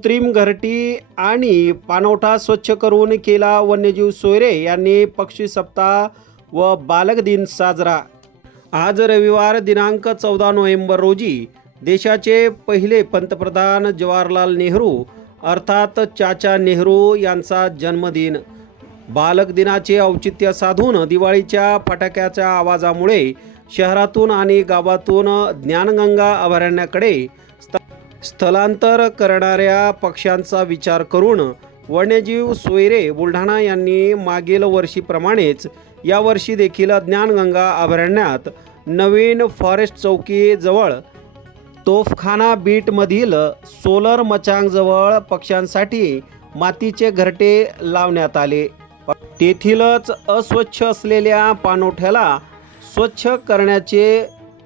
कृत्रिम घरटी आणि पाणवठा स्वच्छ करून केला वन्यजीव सोयरे यांनी पक्षी सप्ताह व बालक दिन साजरा। आज रविवार दिनांक 14 नोव्हेंबर रोजी देशाचे पहिले पंतप्रधान जवाहरलाल नेहरू अर्थात चाचा नेहरू यांचा जन्मदिन। बालक दिनाचे औचित्य साधून दिवाळीच्या फटाक्याच्या आवाजामुळे शहरातून आणि गावातून ज्ञानगंगा अभयारण्याकडे स्थलांतर करणाऱ्या पक्ष्यांचा विचार करून वन्यजीव सोयरे बुलढाणा यांनी मागील वर्षीप्रमाणेच यावर्षी देखील ज्ञानगंगा अभयारण्यात नवीन फॉरेस्ट चौकी जवळ तोफखाना बीटमधील सोलर मचांगजवळ पक्ष्यांसाठी मातीचे घरटे लावण्यात आले। तेथीलच अस्वच्छ असलेल्या पाणवठ्याला स्वच्छ करण्याचे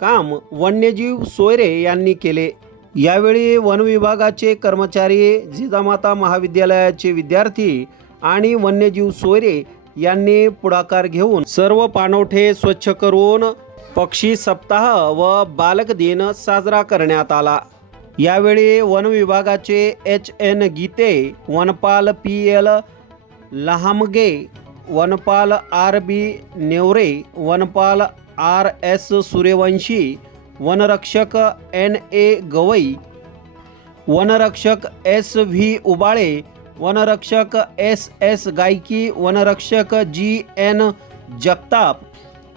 काम वन्यजीव सोयरे यांनी केले। यावेळी वन विभागाचे कर्मचारी, जिजामाता महाविद्यालयाचे विद्यार्थी आणि वन्यजीव सोयरे यांनी पुढाकार घेऊन सर्व पाणवठे स्वच्छ करून पक्षी सप्ताह व बालक दिन साजरा करण्यात आला। यावेळी वन विभागाचे HN गीते, वनपाल PL लहामगे, वनपाल RB नेवरे, वनपाल RS सूर्यवंशी, वनरक्षक NA गवई, वनरक्षक SV उबाळे, वनरक्षक SS गायकी, वनरक्षक GN जगताप,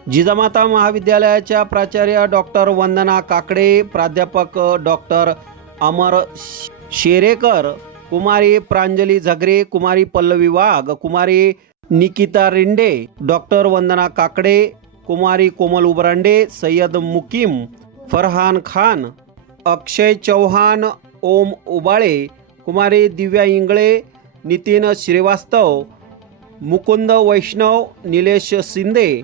जिजामाता महाविद्यालयाच्या प्राचार्य डॉक्टर वंदना काकडे, प्राध्यापक डॉक्टर अमर शेरेकर, कुमारी प्रांजली झगरे, कुमारी पल्लवी वाघ, कुमारी निकिता रिंडे, डॉक्टर वंदना काकडे, कुमारी कोमल उबरांडे, सय्यद मुकीम, फरहान खान, अक्षय चौहान, ओम उबाळे, कुमारी दिव्या इंगळे, नितीन श्रीवास्तव, मुकुंद वैष्णव, निलेश शिंदे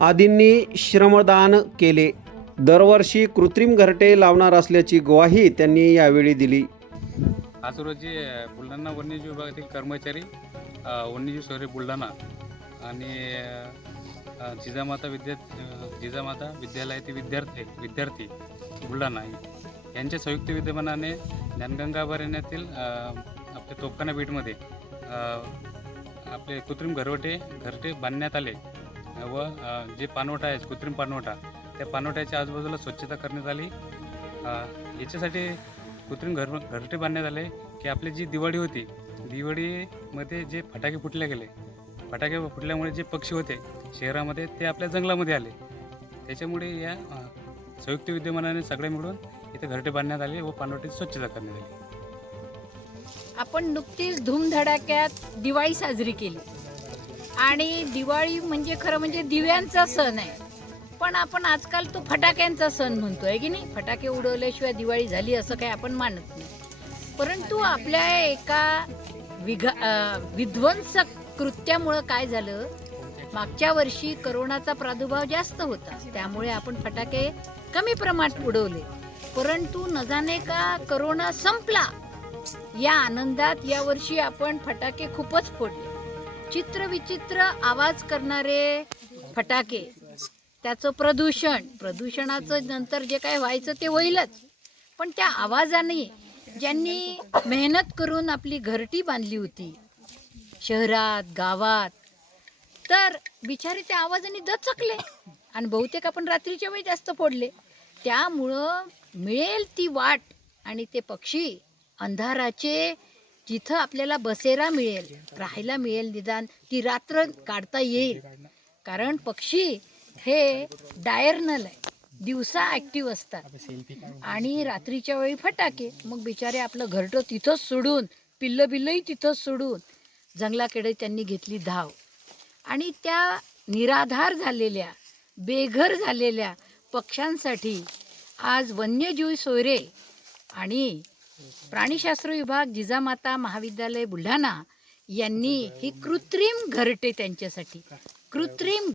आदींनी श्रमदान केले। दरवर्षी कृत्रिम घरटे लावणार असल्याची ग्वाही त्यांनी यावेळी दिली। आज रोजी बुलढाणा वन्यजीव विभागातील कर्मचारी, वन्यजीव सोयरे बुलढाणा आणि जिजामाता विद्यालयातील विद्यार्थी बुलढाणा यांच्या संयुक्त विद्यमानाने ज्ञानगंगा अभयारण्यातील आपल्या तोफखाना बीटमध्ये आपले कृत्रिम घरटे बांधण्यात आले व जे पाणवठा आहे, कृत्रिम पाणवठा, त्या पाणवठ्याच्या आजूबाजूला स्वच्छता करण्यात आली। याच्यासाठी कृत्रिम घरटे बांधण्यात आले की आपली जी दिवाळी होती, दिवाळीमध्ये जे फटाके फुटले गेले, फटाके फुटल्यामुळे जे पक्षी होते शहरामध्ये ते आपल्या जंगलामध्ये आले। त्याच्यामुळे या संयुक्त विद्यमानाने सगळे मिळून इथे घरटे बांधण्यात आले व पाणवठ्याची स्वच्छता करण्यात आली। आपण नुकतीच धूमधडाक्यात दिवाळी साजरी केली आणि दिवाळी म्हणजे खरं म्हणजे दिव्यांचा सण आहे, पण आपण आजकाल तो फटाक्यांचा सण म्हणतोय की नाही। फटाके उडवल्याशिवाय दिवाळी झाली असं काही आपण मानत नाही, परंतु आपल्या एका विध्वंसक कृत्यामुळं काय झालं, मागच्या वर्षी करोनाचा प्रादुर्भाव जास्त होता, त्यामुळे आपण फटाके कमी प्रमाणात उडवले, परंतु न जाणे का करोना संपला या आनंदात यावर्षी आपण फटाके खूपच फोडले। चित्रविचित्र आवाज करणारे फटाके, त्याचं प्रदूषणाचं नंतर जे काय व्हायचं ते होईलच, पण त्या आवाजाने ज्यांनी मेहनत करून आपली घरटी बांधली होती शहरात गावात, तर बिचारे त्या आवाजाने दचकले आणि बहुतेक आपण रात्रीच्या वेळी जास्त फोडले। त्यामुळं मिळेल ती वाट आणि ते पक्षी अंधाराचे जिथं आपल्याला बसेरा मिळेल, राहायला मिळेल, निदान ती रात्र काढता येईल, कारण पक्षी हे डायर्नल आहे, दिवसा ॲक्टिव्ह असतात आणि रात्रीच्या वेळी फटाके, मग बिचारे आपलं घरटं तिथंच सोडून, पिल्लंही तिथंच सोडून जंगलाकडे त्यांनी घेतली धाव आणि त्या निराधार झालेल्या, बेघर झालेल्या पक्ष्यांसाठी आज वन्यजीव सोयरे आणि प्राणीशास्त्र विभाग, जिजामाता महाविद्यालय बुलढाणा यांनी ही कृत्रिम घरटे त्यांच्यासाठी कृत्रिम